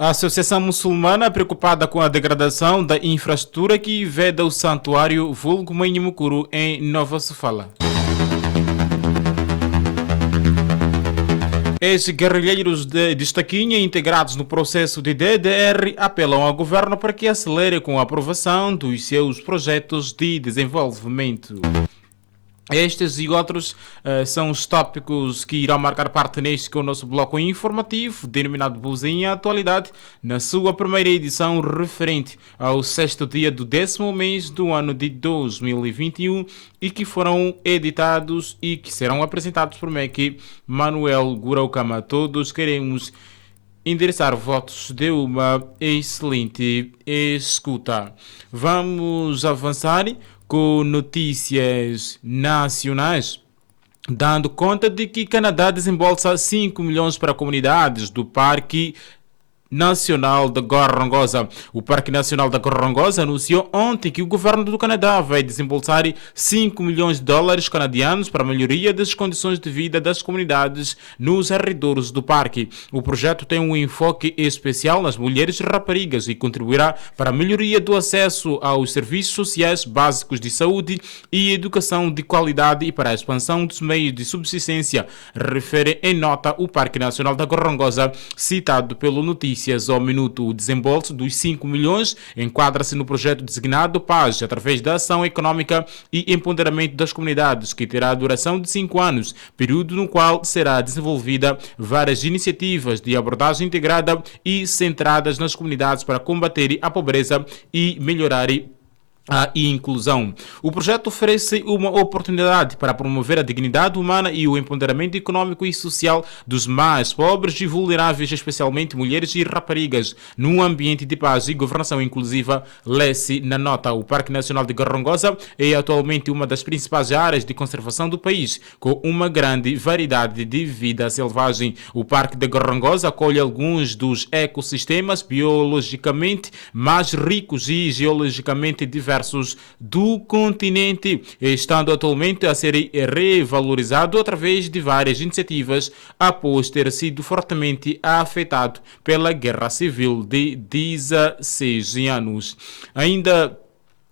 A Associação Muçulmana, preocupada com a degradação da infraestrutura que veda o santuário Vulgo Mãe Mukuru em Nova Sofala. Ex-guerrilheiros de Estaquinha integrados no processo de DDR apelam ao governo para que acelere com a aprovação dos seus projetos de desenvolvimento. Estes e outros são os tópicos que irão marcar parte neste que é o nosso bloco informativo, denominado Buzinha Atualidade, na sua primeira edição referente ao sexto dia do 10º mês do ano de 2021 e que foram editados e que serão apresentados por Meque Manuel Guraucama. Todos queremos endereçar votos de uma excelente escuta. Vamos avançar com notícias nacionais, dando conta de que Canadá desembolsa 5 milhões para comunidades do Parque Nacional da Gorongosa. O Parque Nacional da Gorongosa anunciou ontem que o governo do Canadá vai desembolsar 5 milhões de dólares canadianos para a melhoria das condições de vida das comunidades nos arredores do parque. O projeto tem um enfoque especial nas mulheres e raparigas e contribuirá para a melhoria do acesso aos serviços sociais básicos de saúde e educação de qualidade e para a expansão dos meios de subsistência, refere em nota o Parque Nacional da Gorongosa, citado pelo Notícias ao Minuto. O desembolso dos 5 milhões enquadra-se no projeto designado Paz, através da ação econômica e empoderamento das comunidades, que terá a duração de 5 anos, período no qual será desenvolvida várias iniciativas de abordagem integrada e centradas nas comunidades para combater a pobreza e melhorar a inclusão. O projeto oferece uma oportunidade para promover a dignidade humana e o empoderamento econômico e social dos mais pobres e vulneráveis, especialmente mulheres e raparigas, num ambiente de paz e governação inclusiva, lê-se na nota. O Parque Nacional de Gorongosa é atualmente uma das principais áreas de conservação do país, com uma grande variedade de vida selvagem. O Parque de Gorongosa acolhe alguns dos ecossistemas biologicamente mais ricos e geologicamente diversos do continente, estando atualmente a ser revalorizado através de várias iniciativas após ter sido fortemente afetado pela Guerra Civil de 16 anos. Ainda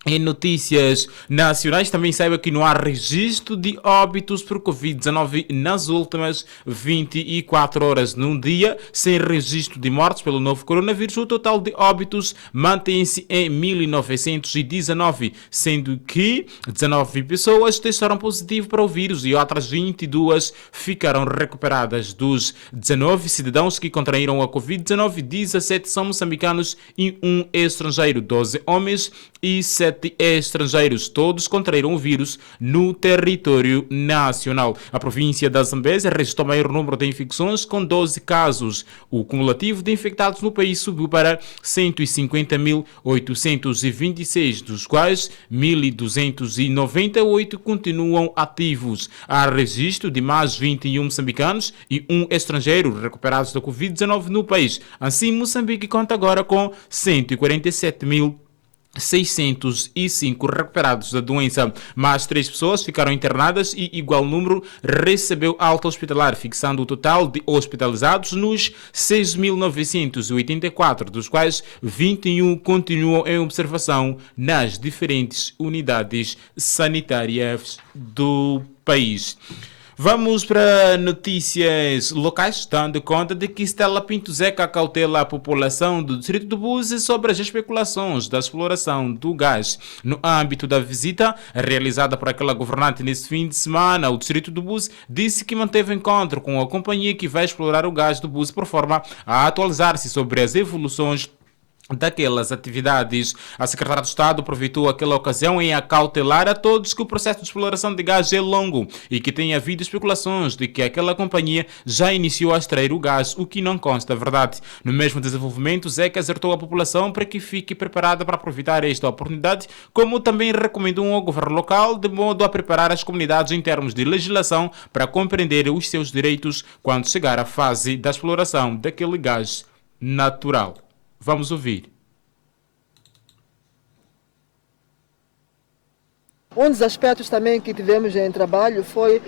em notícias nacionais, também saiba que não há registro de óbitos por Covid-19 nas últimas 24 horas. Num dia, sem registro de mortes pelo novo coronavírus, o total de óbitos mantém-se em 1.919, sendo que 19 pessoas testaram positivo para o vírus e outras 22 ficaram recuperadas. Dos 19 cidadãos que contraíram a Covid-19, 17 são moçambicanos e um estrangeiro, 12 homens e 7 estrangeiros, todos contraíram o vírus no território nacional. A província da Zambésia registrou o maior número de infecções, com 12 casos. O cumulativo de infectados no país subiu para 150.826, dos quais 1.298 continuam ativos. Há registro de mais 21 moçambicanos e um estrangeiro recuperados da Covid-19 no país. Assim, Moçambique conta agora com 147.605 recuperados da doença. Mais 3 pessoas ficaram internadas e igual número recebeu alta hospitalar, fixando o total de hospitalizados nos 6.984, dos quais 21 continuam em observação nas diferentes unidades sanitárias do país. Vamos para notícias locais, dando conta de que Stella Pinto Zeca acautela a população do distrito do Búzios sobre as especulações da exploração do gás. No âmbito da visita realizada por aquela governante nesse fim de semana, o distrito do Búzios disse que manteve encontro com a companhia que vai explorar o gás do Búzios por forma a atualizar-se sobre as evoluções daquelas atividades. A secretária de Estado aproveitou aquela ocasião em acautelar a todos que o processo de exploração de gás é longo e que tem havido especulações de que aquela companhia já iniciou a extrair o gás, o que não consta verdade. No mesmo desenvolvimento, Zeca alertou a população para que fique preparada para aproveitar esta oportunidade, como também recomendou ao governo local, de modo a preparar as comunidades em termos de legislação para compreender os seus direitos quando chegar a fase da exploração daquele gás natural. Vamos ouvir. Um dos aspectos também que tivemos em trabalho foi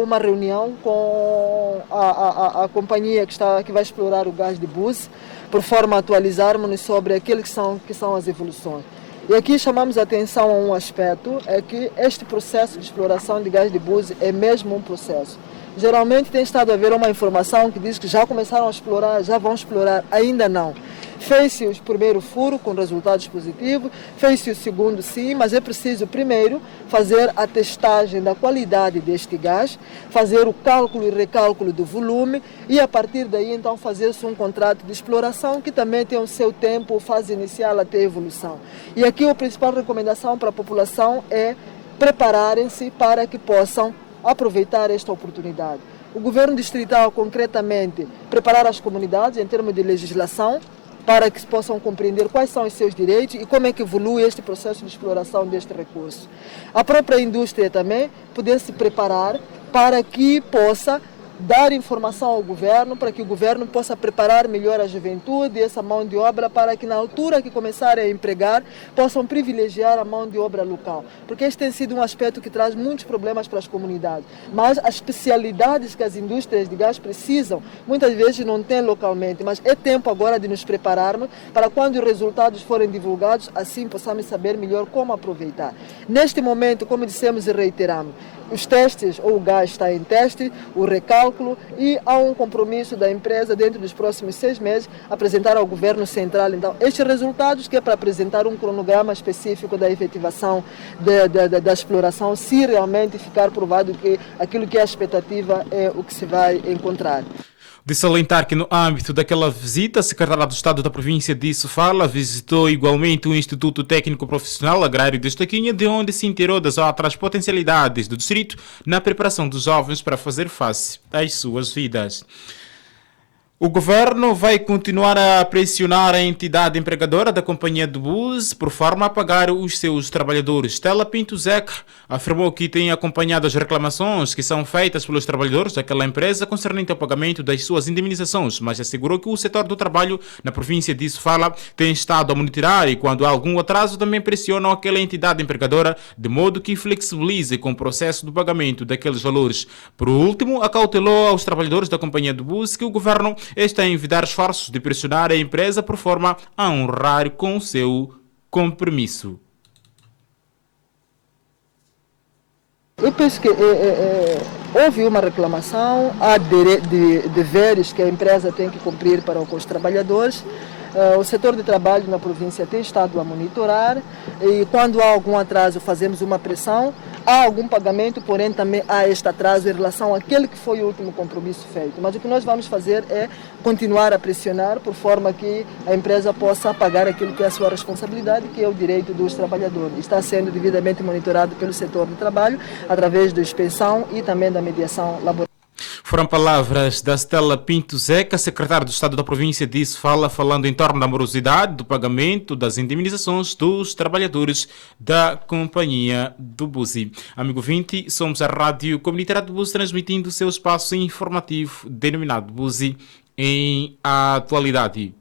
uma reunião com a companhia que vai explorar o gás de Búzios, por forma a atualizarmos sobre aquilo que são as evoluções. E aqui chamamos a atenção a um aspecto, é que este processo de exploração de gás de Búzios é mesmo um processo. Geralmente tem estado a haver uma informação que diz que já começaram a explorar, já vão explorar, ainda não. Fez-se o primeiro furo com resultados positivos, fez-se o segundo sim, mas é preciso primeiro fazer a testagem da qualidade deste gás, fazer o cálculo e recálculo do volume e a partir daí então fazer-se um contrato de exploração que também tem o seu tempo, fase inicial até evolução. E aqui a principal recomendação para a população é prepararem-se para que possam aproveitar esta oportunidade. O governo distrital, concretamente, preparar as comunidades em termos de legislação para que possam compreender quais são os seus direitos e como é que evolui este processo de exploração deste recurso. A própria indústria também poder se preparar para que possa dar informação ao governo, para que o governo possa preparar melhor a juventude e essa mão de obra para que na altura que começarem a empregar possam privilegiar a mão de obra local. Porque este tem sido um aspecto que traz muitos problemas para as comunidades. Mas as especialidades que as indústrias de gás precisam, muitas vezes não tem localmente, mas é tempo agora de nos prepararmos para quando os resultados forem divulgados, assim possamos saber melhor como aproveitar. Neste momento, como dissemos e reiteramos, os testes, ou o gás está em teste, o recálculo e há um compromisso da empresa dentro dos próximos 6 meses apresentar ao governo central. Então, estes resultados que é para apresentar um cronograma específico da efetivação da exploração, se realmente ficar provado que aquilo que é a expectativa é o que se vai encontrar. De salientar que no âmbito daquela visita, a secretária do Estado da província de Sofala visitou igualmente o Instituto Técnico Profissional Agrário de Estaquinha, de onde se inteirou das outras potencialidades do distrito na preparação dos jovens para fazer face às suas vidas. O governo vai continuar a pressionar a entidade empregadora da companhia de bus por forma a pagar os seus trabalhadores. Stella Pinto Zeca afirmou que tem acompanhado as reclamações que são feitas pelos trabalhadores daquela empresa concernente ao pagamento das suas indemnizações, mas assegurou que o setor do trabalho na província de Sofala tem estado a monitorar e quando há algum atraso também pressionam aquela entidade empregadora de modo que flexibilize com o processo do pagamento daqueles valores. Por último, acautelou aos trabalhadores da companhia de bus que o governo está a envidar esforços de pressionar a empresa por forma a honrar com o seu compromisso. Eu penso que houve uma reclamação, há deveres que a empresa tem que cumprir para com os trabalhadores. O setor de trabalho na província tem estado a monitorar e quando há algum atraso fazemos uma pressão, há algum pagamento, porém também há este atraso em relação àquele que foi o último compromisso feito. Mas o que nós vamos fazer é continuar a pressionar por forma que a empresa possa pagar aquilo que é a sua responsabilidade, que é o direito dos trabalhadores. Está sendo devidamente monitorado pelo setor de trabalho através da inspeção e também da mediação laboral. Foram palavras da Stella Pinto Zeca, secretária do Estado da província de Sofala, falando em torno da morosidade do pagamento das indemnizações dos trabalhadores da companhia do Buzi. Amigo 20, somos a Rádio Comunitária do Buzi, transmitindo o seu espaço informativo denominado Buzi em atualidade.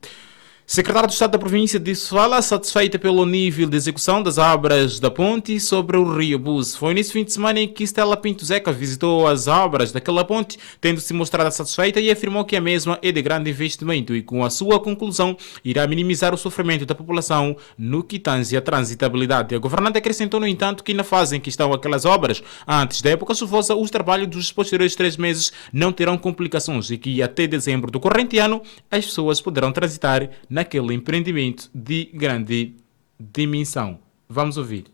Secretária do Estado da província de Sofala, satisfeita pelo nível de execução das obras da ponte sobre o rio Buzi. Foi nesse fim de semana em que Stella Pinto Zeca visitou as obras daquela ponte, tendo-se mostrado satisfeita e afirmou que a mesma é de grande investimento e com a sua conclusão irá minimizar o sofrimento da população no que tange a transitabilidade. A governante acrescentou, no entanto, que na fase em que estão aquelas obras, antes da época chuvosa, os trabalhos dos posteriores 3 meses não terão complicações e que até dezembro do corrente ano as pessoas poderão transitar naquele empreendimento de grande dimensão. Vamos ouvir.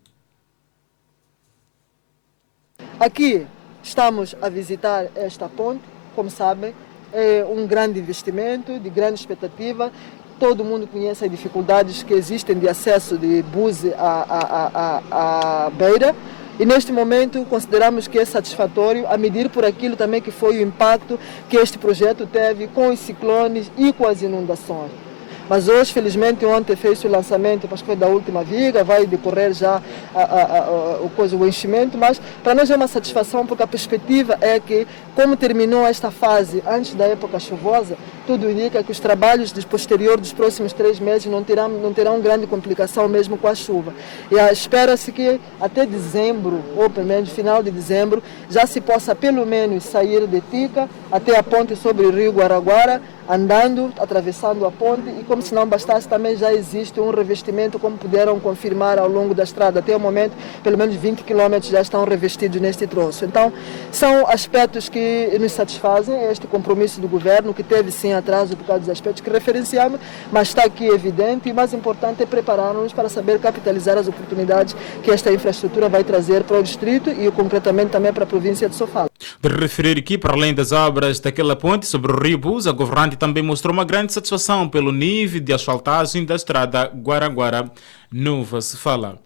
Aqui estamos a visitar esta ponte, como sabem, é um grande investimento, de grande expectativa. Todo mundo conhece as dificuldades que existem de acesso de Buzi à beira. E neste momento consideramos que é satisfatório a medir por aquilo também que foi o impacto que este projeto teve com os ciclones e com as inundações. Mas hoje, felizmente, ontem fez o lançamento, acho que foi da última viga, vai decorrer já o enchimento, mas para nós é uma satisfação porque a perspectiva é que, como terminou esta fase antes da época chuvosa, tudo indica que os trabalhos posteriores dos próximos 3 meses não terão grande complicação mesmo com a chuva. E espera-se que até dezembro, ou pelo menos final de dezembro, já se possa pelo menos sair de Tica até a ponte sobre o rio Guaraguara, andando, atravessando a ponte, e como se não bastasse, também já existe um revestimento, como puderam confirmar ao longo da estrada. Até o momento, pelo menos 20 quilômetros já estão revestidos neste troço. Então, são aspectos que nos satisfazem, este compromisso do governo, que teve sim atraso por causa dos aspectos que referenciamos, mas está aqui evidente, e o mais importante é preparar-nos para saber capitalizar as oportunidades que esta infraestrutura vai trazer para o distrito e concretamente também para a província de Sofala. De referir aqui, para além das obras daquela ponte sobre o Rio Bus, a governante também mostrou uma grande satisfação pelo nível de asfaltagem da estrada Guaraguara-Nova Sofala.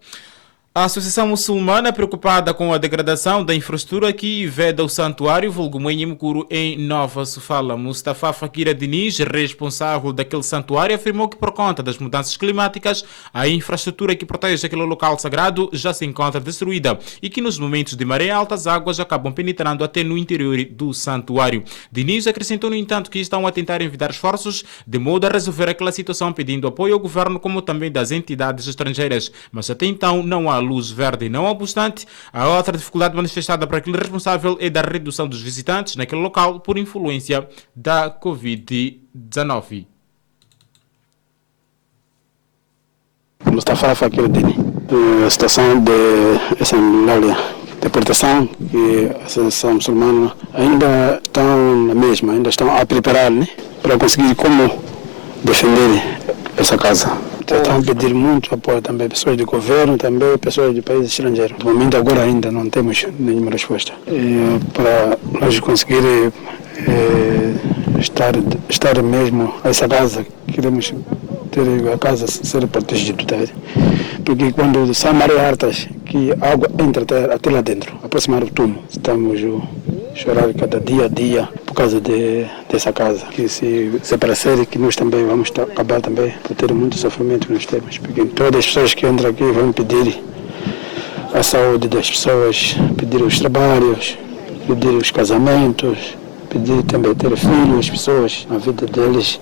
A Associação Muçulmana, preocupada com a degradação da infraestrutura que veda o santuário vulgo Mukuru em Nova Sofala, Mustafa Fakira Diniz, responsável daquele santuário, afirmou que por conta das mudanças climáticas, a infraestrutura que protege aquele local sagrado já se encontra destruída e que nos momentos de maré alta as águas acabam penetrando até no interior do santuário. Diniz acrescentou, no entanto, que estão a tentar envidar esforços de modo a resolver aquela situação, pedindo apoio ao governo como também das entidades estrangeiras, mas até então não há luz verde. Não obstante, a outra dificuldade manifestada por aquele responsável é da redução dos visitantes naquele local por influência da Covid-19. Mustafa Fakir Dini, a situação de Assembleia de Proteção que a Associação Muçulmana ainda estão na mesma, ainda estão a preparar, né, para conseguir como defender essa casa. Estão a pedir muito apoio também, pessoas do governo, também pessoas de países estrangeiros. No momento agora ainda não temos nenhuma resposta. Para nós conseguir estar mesmo essa casa, queremos ter a casa ser protegida, tá? Porque quando são marés altas, que a água entra até lá dentro, aproximar o túmulo, estamos a chorar cada dia a dia por causa dessa casa, que se parecer que nós também vamos acabar também por ter muito sofrimento que nós temos, porque todas as pessoas que entram aqui vão pedir a saúde das pessoas, pedir os trabalhos, pedir os casamentos, pedir também ter filhos, as pessoas na vida deles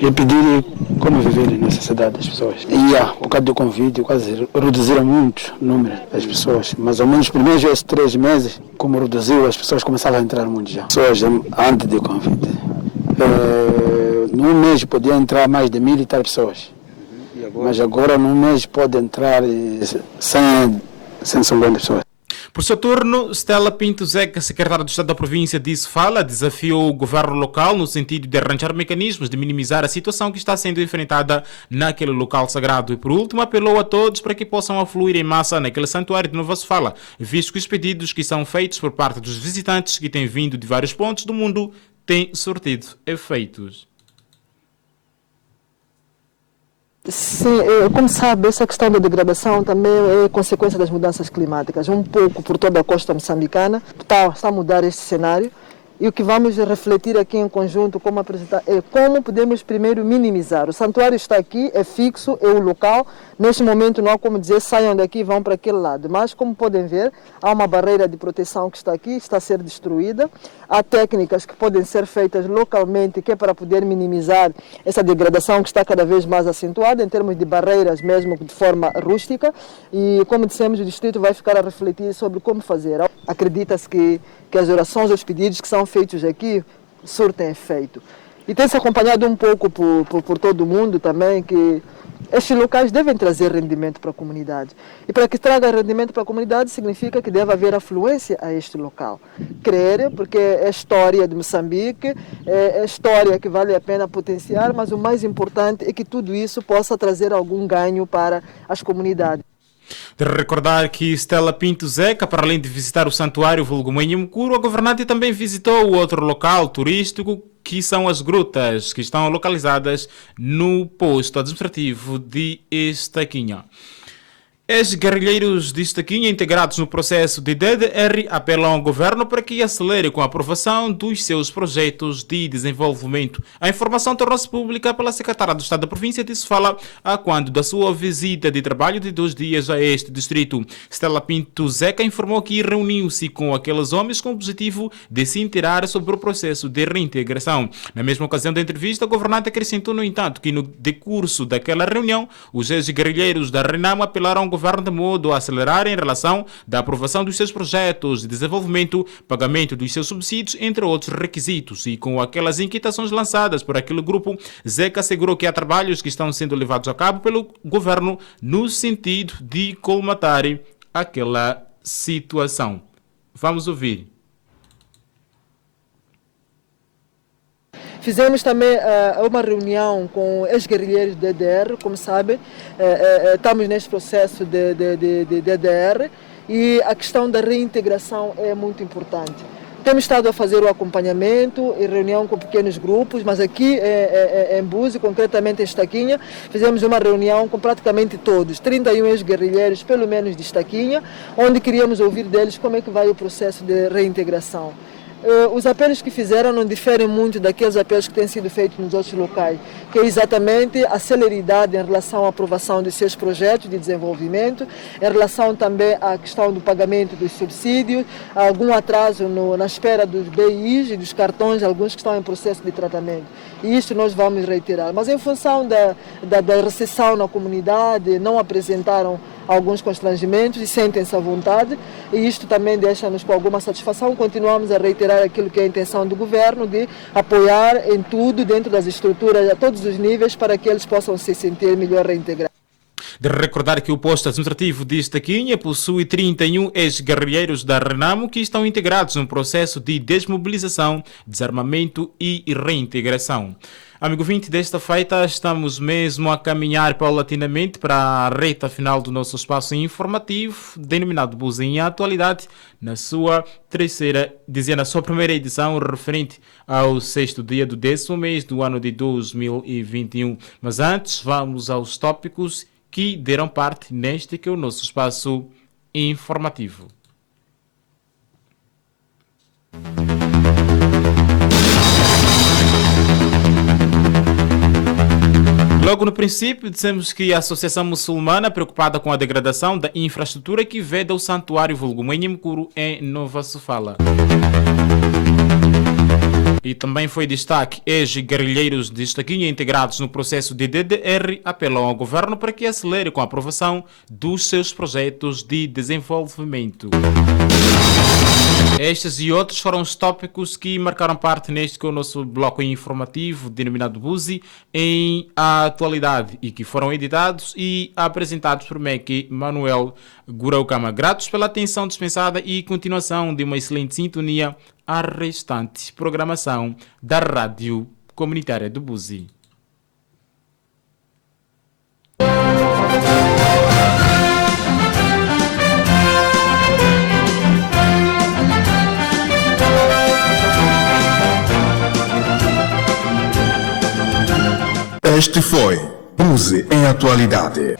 e pedir como viver na sociedade das pessoas. E por causa do Covid, quase reduziram muito o número das pessoas, mais ou menos pelo menos esses 3 meses, como reduziu, as pessoas começavam a entrar muito já. Pessoas antes do Covid. Num mês podia entrar mais de 1.000 e tal pessoas, mas agora num mês pode entrar 150 pessoas. Por seu turno, Stella Pinto Zeca, secretária do Estado da província de Sofala, desafiou o governo local no sentido de arranjar mecanismos de minimizar a situação que está sendo enfrentada naquele local sagrado. E por último, apelou a todos para que possam afluir em massa naquele santuário de Nova Sofala, visto que os pedidos que são feitos por parte dos visitantes que têm vindo de vários pontos do mundo têm surtido efeitos. Sim, como sabe, essa questão da degradação também é consequência das mudanças climáticas. Um pouco por toda a costa moçambicana está a mudar este cenário. E o que vamos refletir aqui em conjunto, como apresentar, é como podemos primeiro minimizar. O santuário está aqui, é fixo, é o local. Neste momento não há como dizer saiam daqui e vão para aquele lado. Mas, como podem ver, há uma barreira de proteção que está aqui, está a ser destruída. Há técnicas que podem ser feitas localmente, que é para poder minimizar essa degradação que está cada vez mais acentuada, em termos de barreiras mesmo de forma rústica. E, como dissemos, o distrito vai ficar a refletir sobre como fazer. Acredita-se que as orações, os pedidos que são feitos aqui surtem efeito. E tem-se acompanhado um pouco por todo o mundo também que estes locais devem trazer rendimento para a comunidade. E para que traga rendimento para a comunidade significa que deve haver afluência a este local. Crer, porque é a história de Moçambique, é a história que vale a pena potenciar, mas o mais importante é que tudo isso possa trazer algum ganho para as comunidades. De recordar que Stella Pinto Zeca, para além de visitar o santuário vulgo Mukuru, a governante também visitou o outro local turístico, que são as grutas, que estão localizadas no posto administrativo de Estaquinha. Ex-guerrilheiros de Estaquinha integrados no processo de DDR apelam ao governo para que acelere com a aprovação dos seus projetos de desenvolvimento. A informação tornou-se pública pela secretária do Estado da província de Sofala a quando da sua visita de trabalho de 2 dias a este distrito. Stella Pinto Zeca informou que reuniu-se com aqueles homens com o objetivo de se inteirar sobre o processo de reintegração. Na mesma ocasião da entrevista, o governante acrescentou, no entanto, que no decurso daquela reunião, os ex-guerrilheiros da RENAMO apelaram ao governo de modo a acelerar em relação da aprovação dos seus projetos de desenvolvimento, pagamento dos seus subsídios, entre outros requisitos. E com aquelas inquietações lançadas por aquele grupo, Zeca assegurou que há trabalhos que estão sendo levados a cabo pelo governo no sentido de colmatar aquela situação. Vamos ouvir. Fizemos também uma reunião com ex-guerrilheiros do DDR, como sabem, estamos neste processo de DDR e a questão da reintegração é muito importante. Temos estado a fazer o acompanhamento e reunião com pequenos grupos, mas aqui em Buzi, concretamente em Estaquinha, fizemos uma reunião com praticamente todos, 31 ex-guerrilheiros, pelo menos de Estaquinha, onde queríamos ouvir deles como é que vai o processo de reintegração. Os apelos que fizeram não diferem muito daqueles apelos que têm sido feitos nos outros locais, que é exatamente a celeridade em relação à aprovação dos seus projetos de desenvolvimento, em relação também à questão do pagamento dos subsídios, algum atraso na espera dos BIs e dos cartões, alguns que estão em processo de tratamento. E isto nós vamos reiterar. Mas em função da recessão na comunidade, não apresentaram alguns constrangimentos e sentem-se à vontade, e isto também deixa-nos com alguma satisfação. Continuamos a reiterar aquilo que é a intenção do governo de apoiar em tudo, dentro das estruturas, a todos os níveis, para que eles possam se sentir melhor reintegrados. De recordar que o posto administrativo de Estaquinha possui 31 ex-guerrilheiros da RENAMO que estão integrados num processo de desmobilização, desarmamento e reintegração. Amigo 20, desta feita estamos mesmo a caminhar paulatinamente para a reta final do nosso espaço informativo, denominado Buzi em Atualidade, na sua primeira edição, referente ao 6º dia do 10º mês do ano de 2021. Mas antes, vamos aos tópicos que deram parte neste que é o nosso espaço informativo. Logo no princípio, dissemos que a Associação Muçulmana, preocupada com a degradação da infraestrutura que veda o Santuário Vulgo Mwenyemkuru em Nova Sofala. E também foi destaque, ex-guerrilheiros de Estaquinha integrados no processo de DDR apelam ao governo para que acelere com a aprovação dos seus projetos de desenvolvimento. Estes e outros foram os tópicos que marcaram parte neste que é o nosso bloco informativo denominado Buzi em Atualidade e que foram editados e apresentados por Meki Manuel Guraucama. Gratos pela atenção dispensada e continuação de uma excelente sintonia à restante programação da Rádio Comunitária do Buzi. Este foi Buzi em Atualidade.